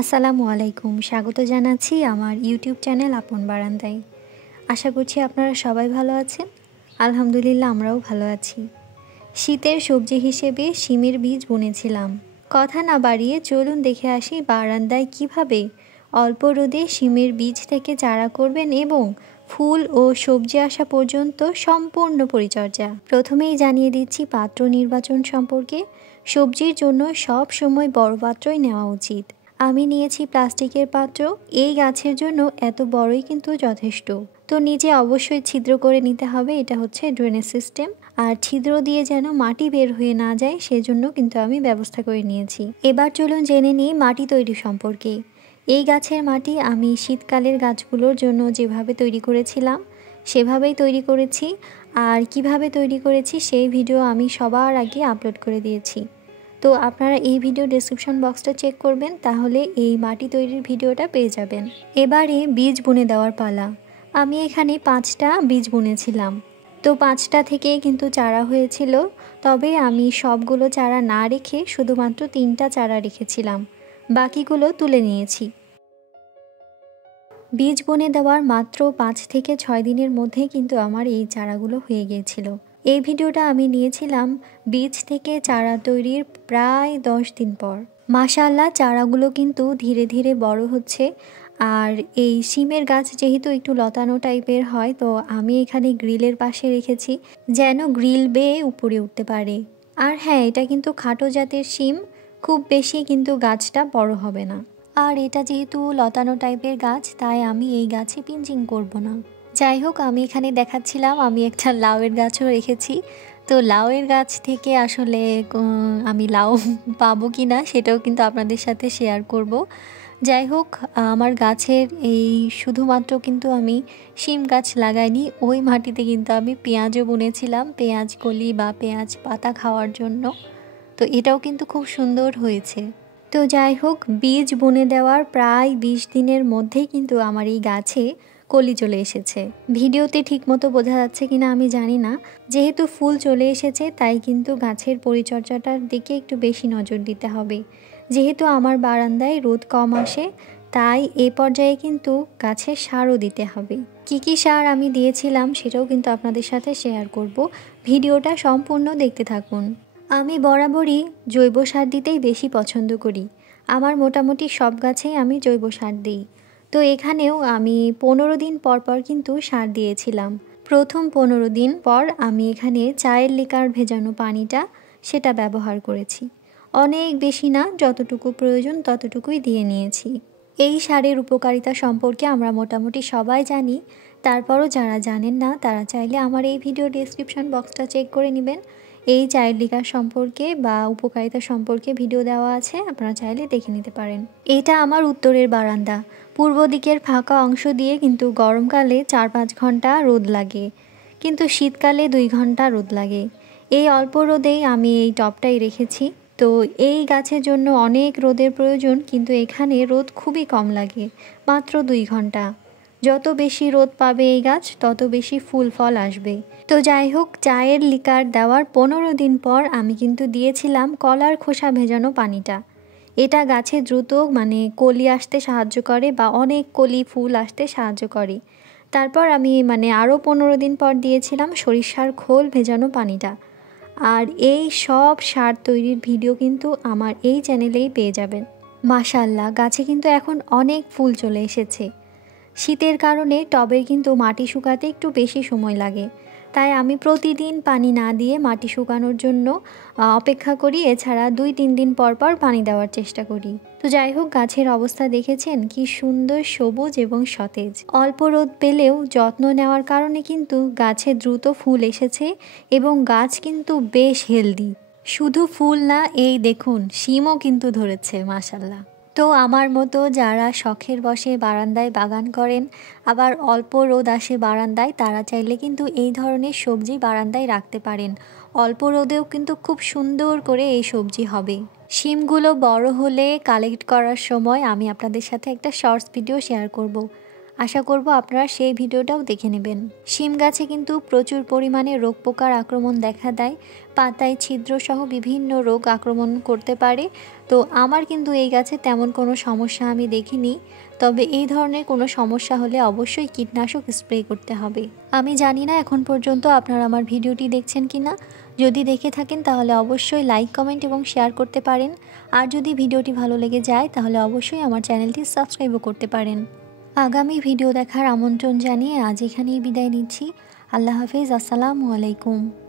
আসসালামু আলাইকুম। স্বাগত জানাচ্ছি আমার ইউটিউব চ্যানেল আপন বারান্দায়। আশা করছি আপনারা সবাই ভালো আছেন। আলহামদুলিল্লাহ আমরাও ভালো আছি। শীতের সবজি হিসেবে শিমের বীজ বুনেছিলাম। কথা না বাড়িয়ে চলুন দেখে আসি বারান্দায় কিভাবে অল্প রোদে শিমের বীজ থেকে চারা করবেন এবং ফুল ও সবজি আসা পর্যন্ত সম্পূর্ণ পরিচর্যা। প্রথমেই জানিয়ে দিচ্ছি পাত্র নির্বাচন সম্পর্কে। সবজির জন্য সব সময় বড় পাত্রই নেওয়া উচিত। আমি নিয়েছি প্লাস্টিকের পাত্র। এই গাছের জন্য এত বড়ই কিন্তু যথেষ্ট। তো নিচে অবশ্যই ছিদ্র করে নিতে হবে, এটা হচ্ছে ড্রেনেজ সিস্টেম। আর ছিদ্র দিয়ে যেন মাটি বের হয়ে না যায় সেজন্য কিন্তু আমি ব্যবস্থা করে নিয়েছি। এবার চলুন জেনে নিই মাটি তৈরি সম্পর্কে। এই গাছের মাটি আমি শীতকালের গাছগুলোর জন্য যেভাবে তৈরি করেছিলাম সেভাবেই তৈরি করেছি। আর কিভাবে তৈরি করেছি সেই ভিডিও আমি সবার আগে আপলোড করে দিয়েছি। তো আপনারা এই ভিডিও ডেসক্রিপশন বক্সটা চেক করবেন, তাহলে এই মাটি তৈরির ভিডিওটা পেয়ে যাবেন। এবারে বীজ বুনে দেওয়ার পালা। আমি এখানে 5টা বীজ বুনেছিলাম। তো 5টা থেকে কিন্তু চারা হয়েছিল, তবে আমি সবগুলো চারা না রেখে শুধুমাত্র 3টা চারা রেখেছিলাম, বাকিগুলো তুলে নিয়েছি। বীজ বুনে দেওয়ার মাত্র 5 থেকে 6 দিনের মধ্যে কিন্তু আমার এই চারাগুলো হয়ে গিয়েছিল। এই ভিডিওটা আমি নিয়েছিলাম বীজ থেকে চারা তৈরির প্রায় 10 দিন পর। মাশাআল্লাহ চারাগুলো কিন্তু ধীরে ধীরে বড় হচ্ছে। আর এই শিমের গাছ যেহেতু একটু লতানো টাইপের হয়, তো আমি এখানে গ্রিলের পাশে রেখেছি যেন গ্রিল বেয়ে উপরে উঠতে পারে। আর হ্যাঁ, এটা কিন্তু খাটো জাতের শিম, খুব বেশি কিন্তু গাছটা বড় হবে না। আর এটা যেহেতু লতানো টাইপের গাছ, তাই আমি এই গাছে পিঞ্চিং করব না। যাই হোক, আমি এখানে দেখাচ্ছিলাম আমি একটা লাউয়ের গাছও রেখেছি। তো লাউয়ের গাছ থেকে আসলে আমি লাউ পাবো কি না সেটাও কিন্তু আপনাদের সাথে শেয়ার করব। যাই হোক, আমার গাছের এই শুধুমাত্র কিন্তু আমি শিম গাছ লাগাইনি, ওই মাটিতে কিন্তু আমি পেঁয়াজও বুনেছিলাম, পেঁয়াজ কলি বা পেঁয়াজ পাতা খাওয়ার জন্য। তো এটাও কিন্তু খুব সুন্দর হয়েছে। তো যাই হোক, বীজ বুনে দেওয়ার প্রায় 20 দিনের মধ্যেই কিন্তু আমার এই গাছে কলি চলে এসেছে। ভিডিওতে ঠিকমতো বোঝা যাচ্ছে কিনা আমি জানি না। যেহেতু ফুল চলে এসেছে তাই কিন্তু গাছের পরিচর্যাটার দিকে একটু বেশি নজর দিতে হবে। যেহেতু আমার বারান্দায় রোদ কম আসে, তাই এই পর্যায়ে কিন্তু গাছের সারও দিতে হবে। কি সার আমি দিয়েছিলাম সেটাও কিন্তু আপনাদের সাথে শেয়ার করব। ভিডিওটা সম্পূর্ণ দেখতে থাকুন। আমি বরাবরই জৈব সার দিতেই বেশি পছন্দ করি। আমার মোটামুটি সব গাছেই আমি জৈব সার দিই। তো এখানেও আমি 15 দিন পর পর কিন্তু সার দিয়েছিলাম। প্রথম 15 দিন পর আমি এখানে চায়ের লিকার ভেজানো পানিটা সেটা ব্যবহার করেছি। অনেক বেশি না, যতটুকু প্রয়োজন ততটুকুই দিয়ে নিয়েছি। এই সারের উপকারিতা সম্পর্কে আমরা মোটামুটি সবাই জানি। তারপরও যারা জানেন না তারা চাইলে আমার এই ভিডিও ডেসক্রিপশন বক্সটা চেক করে নেবেন। এই চায়ের লিকার সম্পর্কে বা উপকারিতা সম্পর্কে ভিডিও দেওয়া আছে, আপনারা চাইলে দেখে নিতে পারেন। এটা আমার উত্তরের বারান্দা। পূর্ব দিকের ফাঁকা অংশ দিয়ে কিন্তু গরমকালে 4-5 ঘন্টা রোদ লাগে, কিন্তু শীতকালে 2 ঘন্টা রোদ লাগে। এই অল্প রোদেই আমি এই টবটাই রেখেছি। তো এই গাছের জন্য অনেক রোদের প্রয়োজন, কিন্তু এখানে রোদ খুবই কম লাগে, মাত্র 2 ঘন্টা। যত বেশি রোদ পাবে এই গাছ তত বেশি ফুল ফল আসবে। তো যাই হোক, চায়ের লিকার দেওয়ার 15 দিন পর আমি কিন্তু দিয়েছিলাম কলার খোসা ভেজানো পানিটা। এটা গাছে দ্রুত কলি আসতে সাহায্য করে বা অনেক কলি ফুল আসতে সাহায্য করে। তারপর আমি আরও 15 দিন পর দিয়েছিলাম সরিষার খোল ভেজানো পানিটা। আর এই সব সার তৈরির ভিডিও কিন্তু আমার এই চ্যানেলেই পেয়ে যাবেন। মাশাআল্লাহ, গাছে কিন্তু এখন অনেক ফুল চলে এসেছে। শীতের কারণে টবের কিন্তু মাটি শুকাতে একটু বেশি সময় লাগে, তাই আমি প্রতিদিন পানি না দিয়ে মাটি শুকানোর জন্য অপেক্ষা করি। এছাড়া 2-3 দিন পর পর পানি দেওয়ার চেষ্টা করি। তো যাই হোক, গাছের অবস্থা দেখেছেন কি সুন্দর সবুজ এবং সতেজ। অল্প রোদ পেলেও যত্ন নেওয়ার কারণে কিন্তু গাছে দ্রুত ফুল এসেছে এবং গাছ কিন্তু বেশ হেলদি। শুধু ফুল না, এই দেখুন শিমও কিন্তু ধরেছে মাশাআল্লাহ। তো আমার মতো যারা শখের বশে বারান্দায় বাগান করেন, আবার অল্প রোদ আসে বারান্দায়, তারা চাইলে কিন্তু এই ধরনের সবজি বারান্দায় রাখতে পারেন। অল্প রোদেও কিন্তু খুব সুন্দর করে এই সবজি হবে। শিমগুলো বড় হলে কালেক্ট করার সময় আমি আপনাদের সাথে একটা শর্টস ভিডিও শেয়ার করব। আশা করব আপনারা সেই ভিডিওটাও দেখে নেবেন। শিম গাছে কিন্তু প্রচুর পরিমাণে রোগ পোকার আক্রমণ দেখা দেয়, পাতায় ছিদ্রসহ বিভিন্ন রোগ আক্রমণ করতে পারে। তো আমার কিন্তু এই গাছে তেমন কোনো সমস্যা আমি দেখিনি, তবে এই ধরনের কোনো সমস্যা হলে অবশ্যই কীটনাশক স্প্রে করতে হবে। আমি জানি না এখন পর্যন্ত আপনারা আমার ভিডিওটি দেখছেন কি না। যদি দেখে থাকেন তাহলে অবশ্যই লাইক, কমেন্ট এবং শেয়ার করতে পারেন। আর যদি ভিডিওটি ভালো লেগে যায় তাহলে অবশ্যই আমার চ্যানেলটি সাবস্ক্রাইবও করতে পারেন। আগামী ভিডিও দেখার আমন্ত্রণ জানিয়ে আজ এখানেই বিদায় নিচ্ছি। আল্লাহ হাফেজ। আসসালামু আলাইকুম।